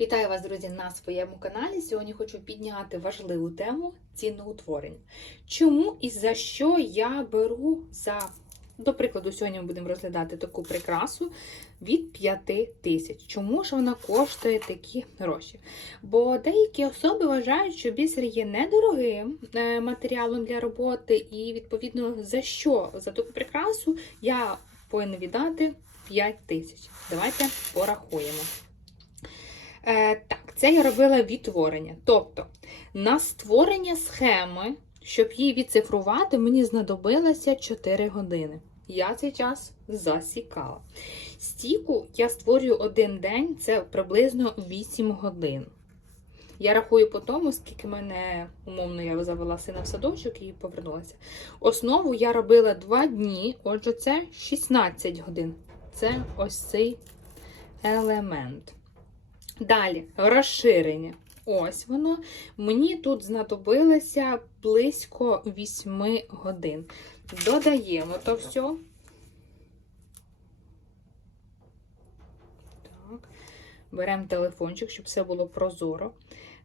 Вітаю вас, друзі, на своєму каналі. Сьогодні хочу підняти важливу тему ціноутворення. Чому і за що я беру за, до прикладу, сьогодні ми будемо розглядати таку прикрасу від 5 тисяч. Чому ж вона коштує такі гроші? Бо деякі особи вважають, що бісер є недорогим е, матеріалом для роботи, і відповідно за що за таку прикрасу я повинна віддати 5 тисяч. Давайте порахуємо. Е, так, це я робила відтворення. Тобто, на створення схеми, щоб її відцифрувати, мені знадобилося 4 години. Я цей час засікала. Стіку я створюю один день, це приблизно 8 годин. Я рахую по тому, скільки мене, умовно, я завела сина в садочок і повернулася. Основу я робила 2 дні, отже, це 16 годин. Це ось цей елемент. Далі, розширення. Ось воно. Мені тут знадобилося близько 8 годин. Додаємо то все. Так. Беремо телефончик, щоб все було прозоро.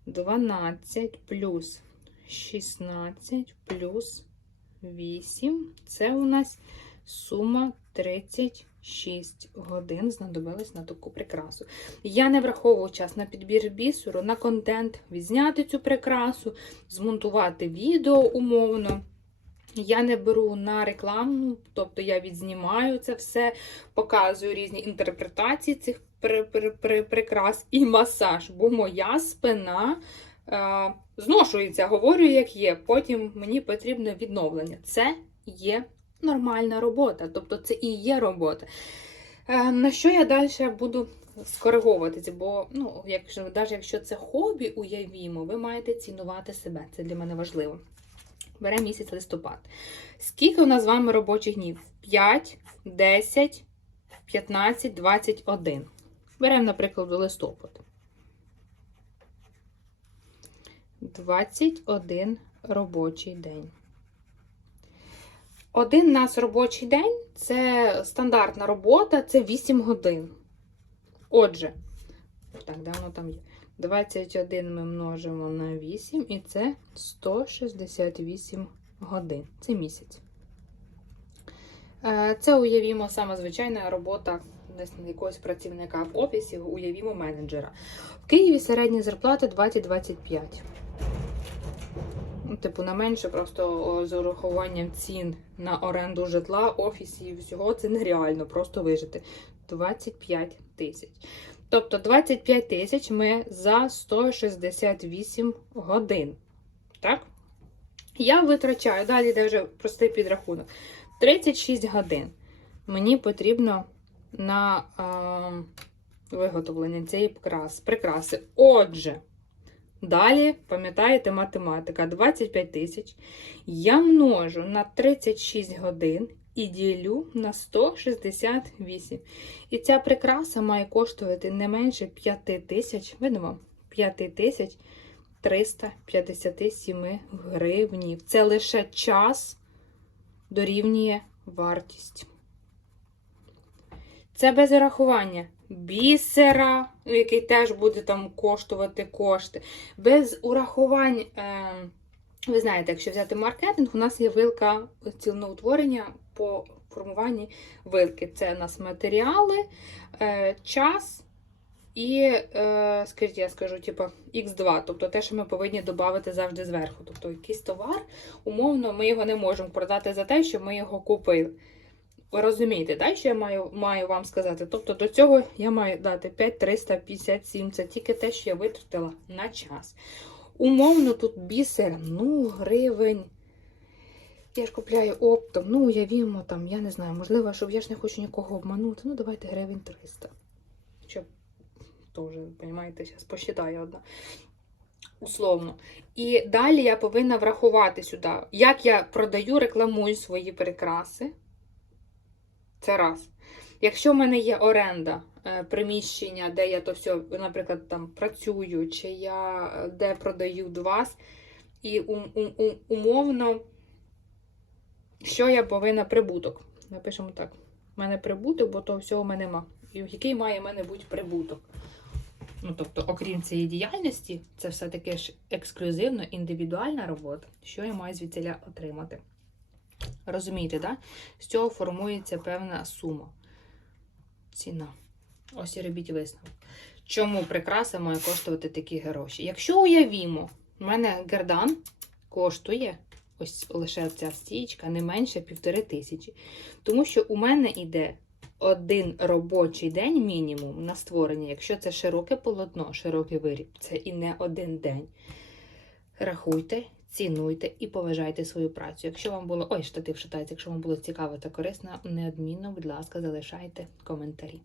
12 плюс 16 плюс 8. Це у нас сума 36 годин знадобилось на таку прикрасу. Я не враховував час на підбір бісеру, на контент, відзняти цю прикрасу, змонтувати відео умовно. Я не беру на рекламу, тобто я відзнімаю це все, показую різні інтерпретації цих при- при- при- прикрас і масаж, бо моя спина е, зношується, говорю, як є. Потім мені потрібно відновлення. Це є нормальна робота, тобто це і є робота. Е, на що я далі буду скориговуватися? Бо, ну, якщо, навіть якщо це хобі, уявімо, ви маєте цінувати себе. Це для мене важливо. Беремо місяць листопад. Скільки у нас з вами робочих днів? 5, 10, 15, 21. Беремо, наприклад, листопад. 21 робочий день. Один нас робочий день це стандартна робота, це 8 годин. Отже, так, де воно там є? 21 ми множимо на 8, і це 168 годин. Це місяць. Е, Це уявімо саме звичайна робота десь якогось працівника в офісі, уявімо менеджера. В Києві середня зарплата 20-25. Типу, на менше просто з урахуванням цін на оренду житла, офісів і всього це нереально просто вижити. 25 тисяч. Тобто 25 тисяч ми за 168 годин. Так? Я витрачаю, далі йде простий підрахунок. 36 годин мені потрібно на е, виготовлення цієї прикраси. Отже, далі, пам'ятаєте, математика 25 тисяч. Я множу на 36 годин і ділю на 168. І ця прикраса має коштувати не менше 5 тисяч, видимо, 5 тисяч 357 гривнів. Це лише час дорівнює вартість. Це без рахування бісера, який теж буде там коштувати кошти. Без урахувань, е, ви знаєте, якщо взяти маркетинг, у нас є вилка ціноутворення по формуванні вилки. Це у нас матеріали, е, час і, е, скажіть, я скажу, типу, Х2, тобто те, що ми повинні додати завжди зверху. Тобто якийсь товар, умовно, ми його не можемо продати за те, що ми його купили. Ви розумієте, так, що я маю, маю вам сказати? Тобто до цього я маю дати 5357, це тільки те, що я витратила на час. Умовно, тут бісер, ну, гривень. Я ж купляю оптом, ну, уявімо, там, я не знаю, можливо, щоб я ж не хочу нікого обманути. Ну, давайте гривень 300. Щоб теж, розумієте, зараз посчитаю одна. Условно. І далі я повинна врахувати сюди, як я продаю, рекламую свої прикраси. Це раз. Якщо в мене є оренда е, приміщення, де я то все, наприклад, там працюю, чи я е, де продаю вас, і ум, ум, ум, умовно, що я повинна прибуток. Напишемо так. У мене прибуток, бо то всього в мене нема. Який має в мене бути прибуток? Ну, тобто, окрім цієї діяльності, це все-таки ж ексклюзивно індивідуальна робота, що я маю звідсіля отримати. Розумієте, да? З цього формується певна сума. Ціна. Ось і робіть висновок. Чому прикраса має коштувати такі гроші? Якщо уявімо, у мене гердан коштує ось лише ця стічка не менше півтори тисячі. Тому що у мене йде один робочий день мінімум на створення, якщо це широке полотно, широкий виріб, це і не один день. Рахуйте, цінуйте і поважайте свою працю. Якщо вам було ой, штатив шатається, якщо вам було цікаво та корисно, неодмінно, будь ласка, залишайте коментарі.